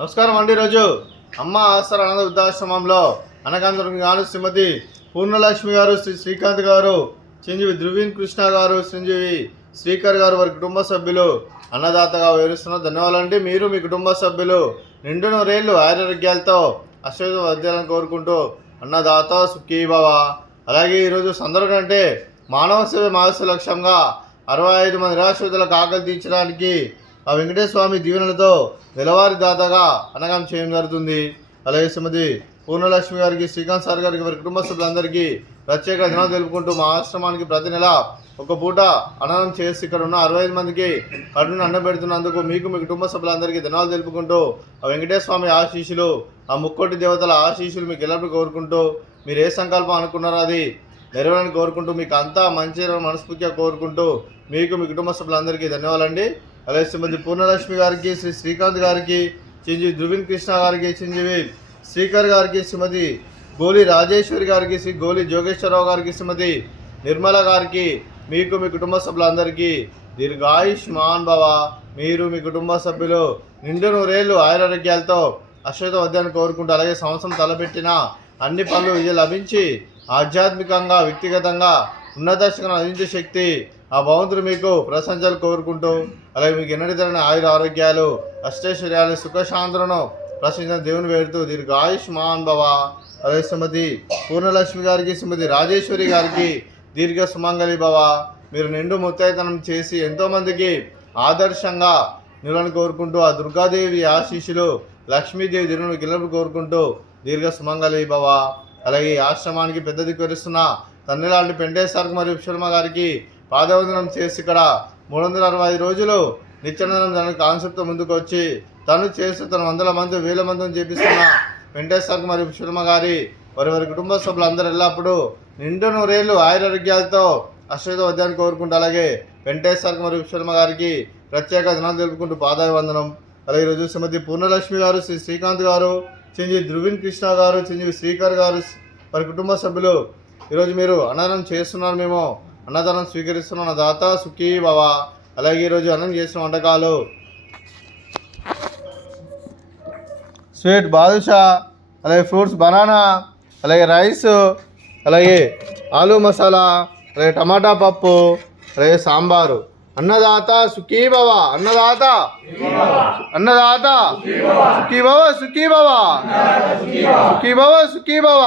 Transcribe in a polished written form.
నమస్కారం అండి. ఈరోజు అమ్మ ఆసరా అనాథ వృద్ధాశ్రమంలో అనగాంధ్ర శ్రీమతి పూర్ణలక్ష్మి గారు, శ్రీ శ్రీకాంత్ గారు, చిరంజీవి ధృవీన్ కృష్ణ గారు, చిరంజీవి శ్రీకర్ గారు వారి కుటుంబ సభ్యులు అన్నదాతగా వివరిస్తున్నారు. ధన్యవాదాలండి. మీరు మీ కుటుంబ సభ్యులు నిండు నూరేళ్లు ఆరోగ్యాలతో అశ్వద్యాలను కోరుకుంటూ అన్నదాత సుఖీభవ. అలాగే ఈరోజు సందర్భం అంటే మానవ సేవ మానవ లక్ష్యంగా 65 మంది నిరాశ్రితులకు ఆకలి తీర్చడానికి ఆ వెంకటేశ్వర స్వామి దీవెనలతో నెలవారీ దాతగా అన్నదానం చేయడం జరుగుతుంది. అలాగే శ్రీమతి పూర్ణలక్ష్మి గారికి, శ్రీకాంత్ సార్ గారికి, వారి కుటుంబ సభ్యులందరికీ ప్రత్యేక ధన్యవాదాలు తెలుపుకుంటూ మా ఆశ్రమానికి ప్రతి నెల ఒక పూట అన్నదానం చేసి ఇక్కడ ఉన్న 65 మందికి కడుపును అన్నం పెడుతున్నందుకు మీకు మీ కుటుంబ సభ్యులందరికీ ధన్యవాదాలు తెలుపుకుంటూ ఆ వెంకటేశ్వర స్వామి ఆశీస్సులు, ఆ ముక్కోటి దేవతల ఆశీస్సులు మీకు ఎల్లప్పుడూ కోరుకుంటూ మీరు ఏ సంకల్పం అనుకున్నారో అది నెరవేరని కోరుకుంటూ మీకు అంతా మంచి మనస్ఫూర్తిగా కోరుకుంటూ మీకు మీ కుటుంబ సభ్యులందరికీ ధన్యవాదాలండి. అలాగే శ్రీమతి పూర్ణలక్ష్మి గారికి, శ్రీ శ్రీకాంత్ గారికి, చిరంజీవి ధృవీన్ కృష్ణ గారికి, చిరంజీవి శ్రీకర్ గారికి, శ్రీమతి గోలి రాజేశ్వరి గారికి, శ్రీ గోలి జోగేశ్వరరావు గారికి, శ్రీమతి నిర్మల గారికి, మీకు మీ కుటుంబ సభ్యులందరికీ దీర్ఘాయుష్మాన్ భవ. మీరు మీ కుటుంబ సభ్యులు నిండు నూరేళ్లు ఆయురారోగ్యాలతో అశ్వత్థాన్ని కోరుకుంటూ అలాగే సంవత్సరం తలపెట్టిన అన్ని పనులు విజయం లభించి ఆధ్యాత్మికంగా వ్యక్తిగతంగా ఉన్నత శిఖరం అందించే శక్తి ఆ భగవంతుడు మీకు ప్రశంసలు కోరుకుంటూ అలాగే మీకు ఎన్నటితరని ఆయుర ఆరోగ్యాలు, అష్టైశ్వర్యాలు, సుఖశాంతులను ప్రశ్నించిన దేవుని వేడుతూ దీర్ఘాయుష్మాన్ భవ. అలాగే శ్రీమతి పూర్ణలక్ష్మి గారికి, శ్రీమతి రాజేశ్వరి గారికి దీర్ఘ సుమంగళి భవ. మీరు నిండు ముత్తైతనం చేసి ఎంతోమందికి ఆదర్శంగా నిలని కోరుకుంటూ ఆ దుర్గాదేవి ఆశీస్సులు, లక్ష్మీదేవి దీనిని గెలుపు కోరుకుంటూ దీర్ఘ సుమంగళి భవ. అలాగే ఆశ్రమానికి పెద్ద దిక్కువరిస్తున్న తన్నిలాంటి పెంటేశ్వర్ మరియు శర్మ గారికి పాదవందనం చేసి ఇక్కడ 365 రోజులు నిత్యానందనం దాని కాన్సెప్ట్తో ముందుకు వచ్చి తను చేస్తూ తన 100 మంది 1000 మందిని చేపిస్తున్న పెంటేశ్వర్ మరియు శర్మ గారి వారి కుటుంబ సభ్యులందరూ ఎల్లప్పుడూ నిండు నూరేళ్లు ఆయురారోగ్యాలతో అశ్వత్థాన్ని కోరుకుంటూ అలాగే పెంటేశ్వర్ మరియు శర్మ గారికి ప్రత్యేక ధనాలు తెలుపుకుంటూ పాదాభివందనం. అలాగే ఈరోజు శ్రీమతి పూర్ణలక్ష్మి గారు, శ్రీ శ్రీకాంత్ గారు, చిరంజీవి ధృవీన్ కృష్ణ గారు, చిరంజీవి శ్రీకర్ గారు వారి కుటుంబ సభ్యులు ఈరోజు మీరు అన్నదానం చేస్తున్నారు, మేము అన్నదానం స్వీకరిస్తున్నాం. దాత సుఖీ భవ. అలాగే ఈరోజు అన్నం చేసిన వంటకాలు స్వీట్ బాదుషా, అలాగే ఫ్రూట్స్ బనానా, అలాగే రైస్, అలాగే ఆలూ మసాలా, అలాగే టమాటా పప్పు, అలాగే సాంబారు. అన్నదాత సుఖీ భవ. అన్నదాత అన్నదాత సుఖీ భవ, సుఖీ భవ, సుఖీ భవ, సుఖీ భవ.